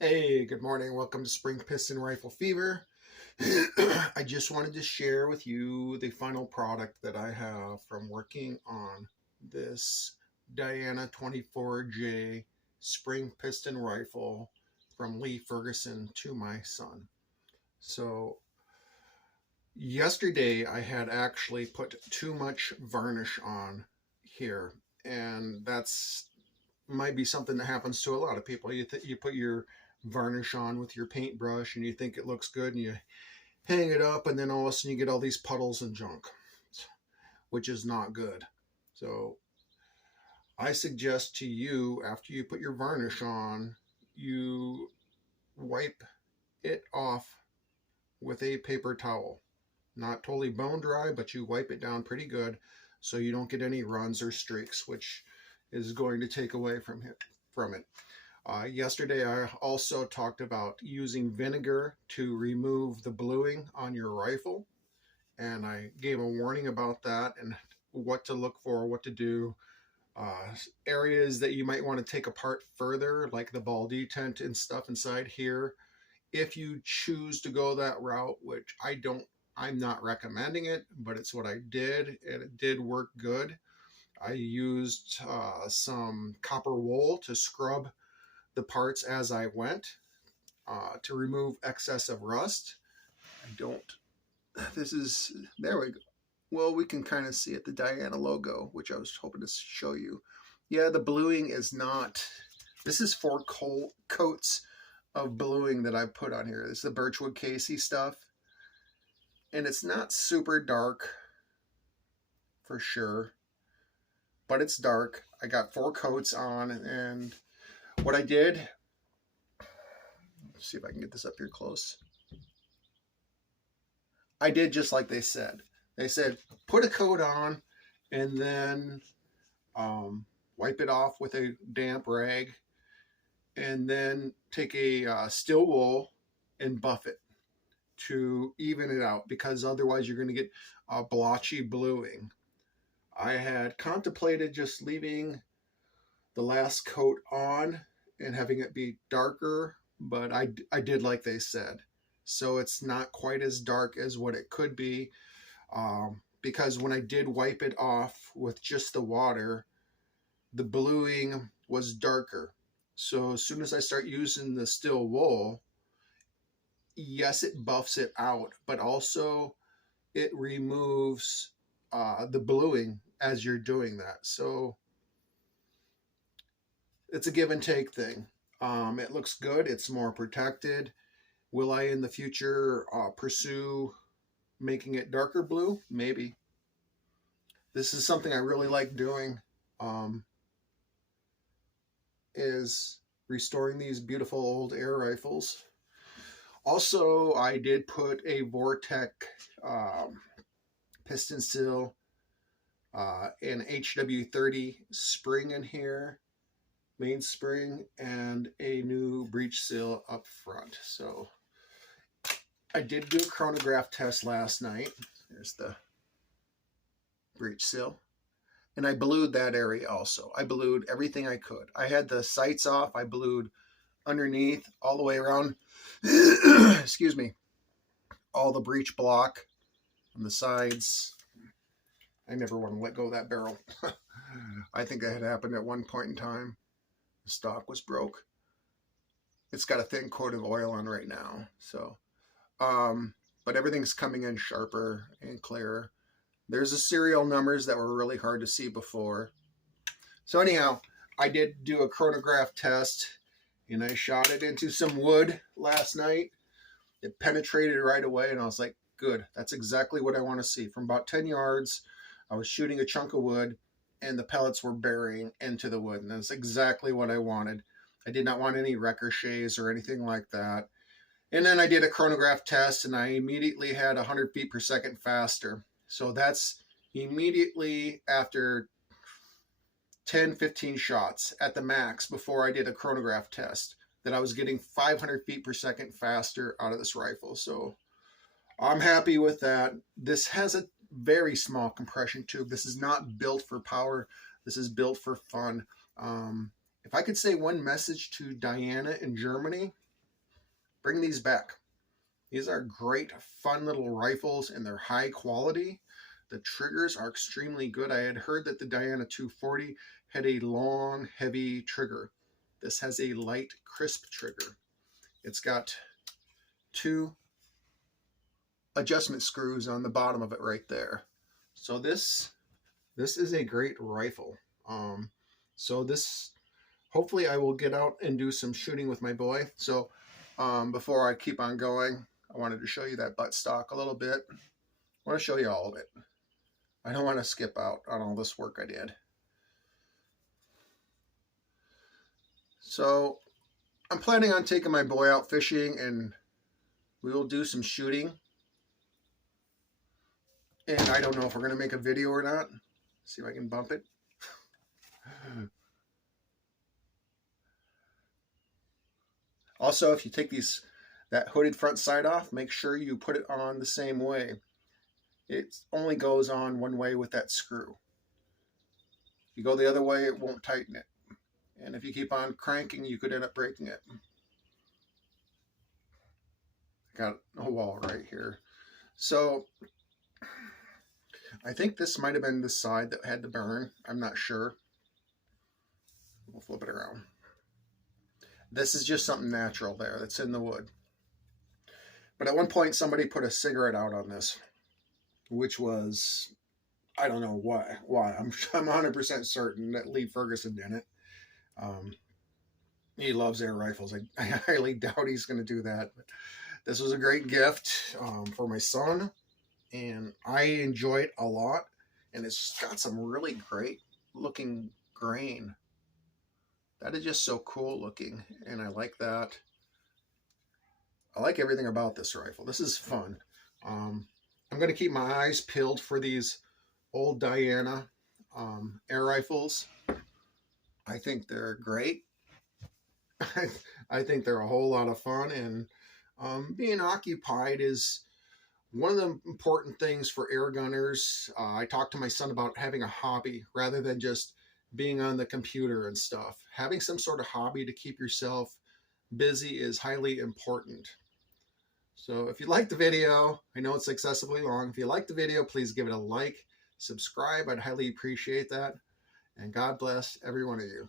Hey, good morning. Welcome to Spring Piston Rifle Fever. I just wanted to share with you the final product that I have from working on this Diana 24J spring piston rifle from Lee Ferguson to my son. So, yesterday I had actually put too much varnish on here, and that's might be something that happens to a lot of people. You put your varnish on with your paintbrush and you think it looks good and you hang it up, and then all of a sudden you get all these puddles and junk, which is not good. So I suggest to you, after you put your varnish on, you wipe it off with a paper towel. Not totally bone dry, but you wipe it down pretty good so you don't get any runs or streaks, which is going to take away from it. Yesterday, I also talked about using vinegar to remove the bluing on your rifle, and I gave a warning about that and what to look for, what to do. Areas that you might want to take apart further, like the ball detent and stuff inside here. If you choose to go that route, which I'm not recommending it, but it's what I did, and it did work good. I used some copper wool to scrub the parts as I went to remove excess of rust. I don't, there we go. Well, we can kind of see it, the Diana logo, which I was hoping to show you. Yeah, the bluing is not, this is 4 coats of bluing that I put on here. This is the Birchwood Casey stuff. And it's not super dark for sure, but it's dark. I got 4 coats on, and what I did, let's see if I can get this up here close. I did just like they said. They said, put a coat on and then wipe it off with a damp rag, and then take a steel wool and buff it to even it out, because otherwise you're going to get blotchy bluing. I had contemplated just leaving the last coat on and having it be darker, but I did like they said. So it's not quite as dark as what it could be, because when I did wipe it off with just the water, the bluing was darker. So as soon as I start using the steel wool, yes, it buffs it out, but also it removes the bluing as you're doing that. So it's a give and take thing. It looks good. It's more protected. Will I in the future pursue making it darker blue? Maybe. This is something I really like doing, is restoring these beautiful old air rifles. Also, I did put a Vortec piston seal, an HW30 spring in here, main spring, and a new breech seal up front. So I did do a chronograph test last night. There's the breech seal. And I blued that area also. I blued everything I could. I had the sights off. I blued underneath, all the way around, excuse me, all the breech block on the sides. I never want to let go of that barrel. I think that had happened at one point in time. The stock was broke. It's got a thin coat of oil on right now. So, but everything's coming in sharper and clearer. There's the serial numbers that were really hard to see before. So anyhow, I did do a chronograph test, and I shot it into some wood last night. It penetrated right away, and I was like, good, that's exactly what I want to see. From about 10 yards, I was shooting a chunk of wood, and the pellets were burying into the wood, and that's exactly what I wanted. I did not want any ricochets or anything like that. And then I did a chronograph test, and I immediately had 100 feet per second faster. So that's immediately after 10, 15 shots at the max before I did a chronograph test, that I was getting 500 feet per second faster out of this rifle. So I'm happy with that. This has a very small compression tube. This is not built for power. This is built for fun. If I could say one message to Diana in Germany, bring these back. These are great, fun little rifles, and they're high quality. The triggers are extremely good. I had heard that the Diana 240 had a long, heavy trigger. This has a light, crisp trigger. It's got 2 adjustment screws on the bottom of it right there. So this is a great rifle. So this, hopefully I will get out and do some shooting with my boy. So before I keep on going, I wanted to show you that buttstock a little bit. I want to show you all of it. I don't want to skip out on all this work I did. So I'm planning on taking my boy out fishing, and we will do some shooting. And I don't know if we're going to make a video or not. See if I can bump it. Also, if you take that hooded front side off, make sure you put it on the same way. It only goes on one way with that screw. If you go the other way, it won't tighten it. And if you keep on cranking, you could end up breaking it. Got a wall right here. So I think this might have been the side that had the burn. I'm not sure. We'll flip it around. This is just something natural there that's in the wood. But at one point, somebody put a cigarette out on this, which was, I don't know why. I'm 100% certain that Lee Ferguson did it. He loves air rifles. I highly doubt he's going to do that. But this was a great gift for my son, and I enjoy it a lot. And it's got some really great looking grain. That is just so cool looking, and I like that. I like everything about this rifle. This is fun. I'm going to keep my eyes peeled for these old Diana air rifles. I think they're great. I think they're a whole lot of fun, and being occupied is one of the important things for air gunners. I talked to my son about having a hobby rather than just being on the computer and stuff. Having some sort of hobby to keep yourself busy is highly important. So if you like the video, I know it's excessively long. If you like the video, please give it a like, subscribe. I'd highly appreciate that. And God bless every one of you.